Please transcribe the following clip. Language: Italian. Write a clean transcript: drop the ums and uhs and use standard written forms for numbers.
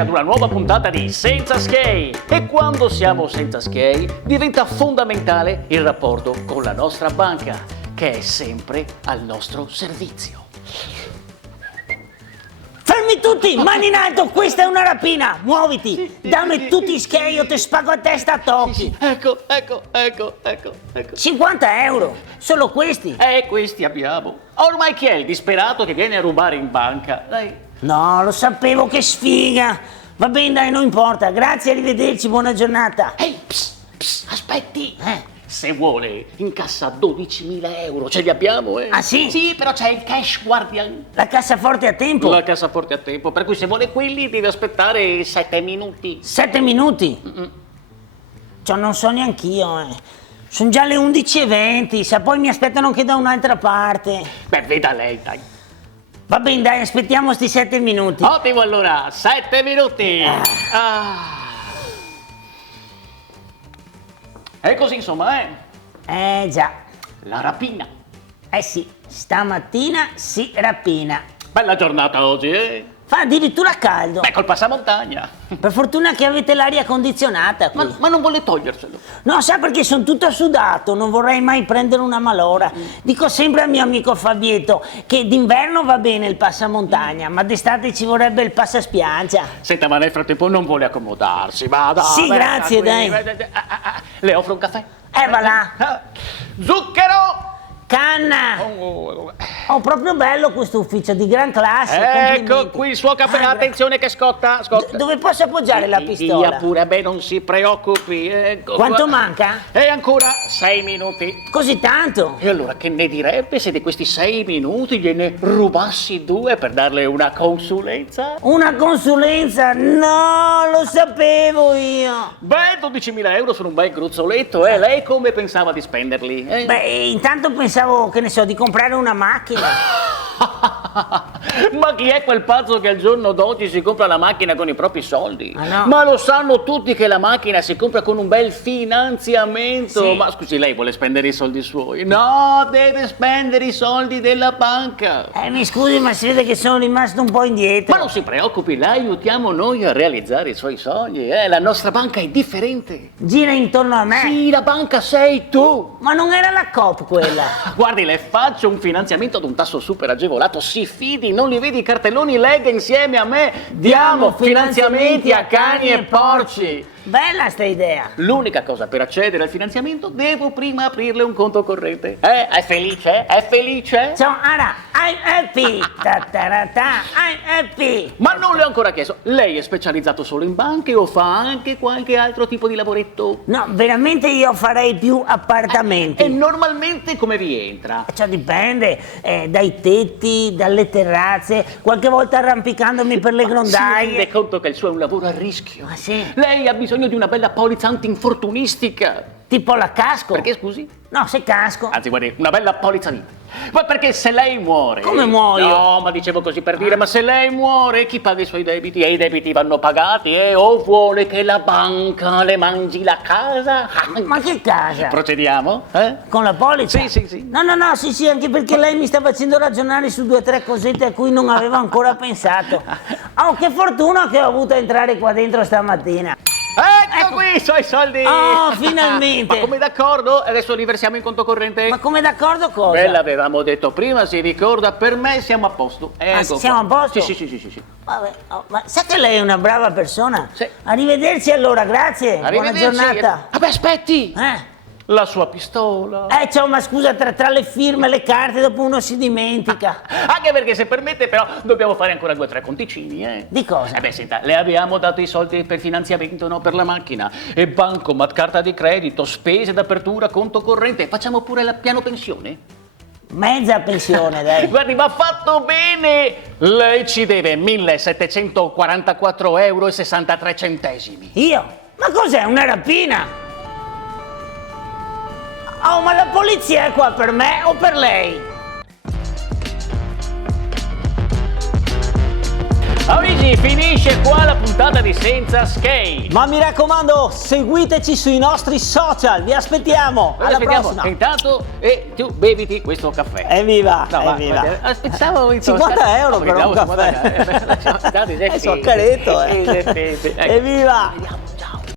ad una nuova puntata di Senza Skei. E quando siamo senza skei diventa fondamentale il rapporto con la nostra banca, che è sempre al nostro servizio. Fermi tutti, mani in alto, questa è una rapina, muoviti, dammi tutti i skei o ti spago a testa a tocchi. Ecco. 50 euro, solo questi? Questi abbiamo. Ormai chi è il disperato che viene a rubare in banca? Dai. No, lo sapevo, che sfiga. Va bene, dai, non importa, grazie, arrivederci, buona giornata. Ehi, aspetti. Se vuole, incassa 12.000 euro, ce li abbiamo, Ah, sì? Sì, però c'è il cash guardian. La cassaforte a tempo? La cassaforte a tempo, per cui se vuole quelli deve aspettare 7 minuti. 7 minuti? Cioè, non so neanch'io, Sono già le 11:20, se poi mi aspettano anche da un'altra parte. Beh, veda lei, dai. Va bene, dai, aspettiamo sti 7 minuti. Ottimo, allora, 7 minuti. E così, insomma, Già. la rapina. Sì, stamattina si rapina. Bella giornata oggi, Fa addirittura caldo. Beh, col passamontagna. Per fortuna che avete l'aria condizionata qui. Ma non vuole toglierselo. No, sa perché sono tutto sudato, non vorrei mai prendere una malora. Dico sempre al mio amico Fabietto che d'inverno va bene il passamontagna, ma d'estate ci vorrebbe il passaspiaggia. Senta, ma nel frattempo non vuole accomodarsi, va dai. Sì, grazie, dai. Le offro un caffè? Va là. Zucchero! Canna! Ho proprio bello questo ufficio, di gran classe. Ecco complimenti. qui il suo caffè, Ah, attenzione che scotta. Dove posso appoggiare la pistola? Via pure, beh, non si preoccupi. Ecco Quanto qua. manca? E ancora 6 minuti. Così tanto? E allora che ne direbbe se di questi 6 minuti gliene rubassi 2 per darle una consulenza? Una consulenza? No, lo sapevo io. Beh, 12.000 euro sono un bel gruzzoletto, Lei come pensava di spenderli? Beh, intanto pensavo, che ne so, di comprare una macchina. Ma chi è quel pazzo che al giorno d'oggi si compra la macchina con i propri soldi? No. Ma lo sanno tutti che la macchina si compra con un bel finanziamento. Sì. Ma scusi, lei vuole spendere i soldi suoi? No, deve spendere i soldi della banca. Mi scusi, ma si vede che sono rimasto un po' indietro. Ma non si preoccupi, la aiutiamo noi a realizzare i suoi sogni. La nostra banca è differente. Gira intorno a me. Sì, la banca sei tu. Ma non era la Coop quella? Guardi, le faccio un finanziamento ad un tasso super agevolato, si fidi, non li vedi i cartelloni, legga insieme a me, diamo finanziamenti a cani e porci. Bella sta idea. L'unica cosa, per accedere al finanziamento devo prima aprirle un conto corrente. È felice? È felice? Ciao, Ara, I'm happy. I'm happy. Ma non le ho ancora chiesto, lei è specializzato solo in banche o fa anche qualche altro tipo di lavoretto? No, veramente io farei più appartamenti. E normalmente come vi entra? Ciò dipende, dai tetti, dalle terrazze, qualche volta arrampicandomi per le Si grondaie. rende conto che il suo è un lavoro a rischio? Ah, sì? Lei ha bisogno di una bella polizza antinfortunistica. Tipo la casco. Perché, scusi? No, se casco. Anzi, guardi, una bella polizza vita. Ma perché se lei muore... Come muoio? No, ma dicevo così per dire, ma se lei muore, chi paga i suoi debiti? E i debiti vanno pagati, O vuole che la banca le mangi la casa? Ma che casa? Procediamo? Con la polizza? Sì. No, sì, anche perché lei mi sta facendo ragionare su 2 o 3 cosette a cui non avevo ancora pensato. Oh, che fortuna che ho avuto a entrare qua dentro stamattina. Ecco qui i suoi soldi! Oh, finalmente! Ma come d'accordo? Adesso li versiamo in conto corrente? Ma come d'accordo cosa? Beh, l'avevamo detto prima, si ricorda, per me siamo a posto. Ecco siamo qua. a posto? Sì. Vabbè, ma sa che lei è una brava persona? Sì. Arrivederci allora, grazie. Arrivederci. Buona giornata. Vabbè, aspetti! Eh? La sua pistola. Ciao, ma scusa, tra le firme e le carte dopo uno si dimentica. Anche perché, se permette, però, dobbiamo fare ancora 2 o 3 conticini, Di cosa? Beh, senta, le abbiamo dato i soldi per finanziamento, no? Per la macchina. E bancomat, carta di credito, spese d'apertura, conto corrente. Facciamo pure la piano pensione? Mezza pensione, dai. Guardi, ma fatto bene! Lei ci deve 1.744,63 euro. Io? Ma cos'è, una rapina? Oh, ma la polizia è qua per me o per lei? Amici, finisce qua la puntata puntata di Senza Skate. Ma mi raccomando, seguiteci sui nostri social, vi aspettiamo. Noi Alla aspettiamo. prossima. Intanto, tu beviti questo caffè. Evviva, No, evviva. Aspettavo 50 euro per un caffè. È È so caretto, Evviva. Evviva.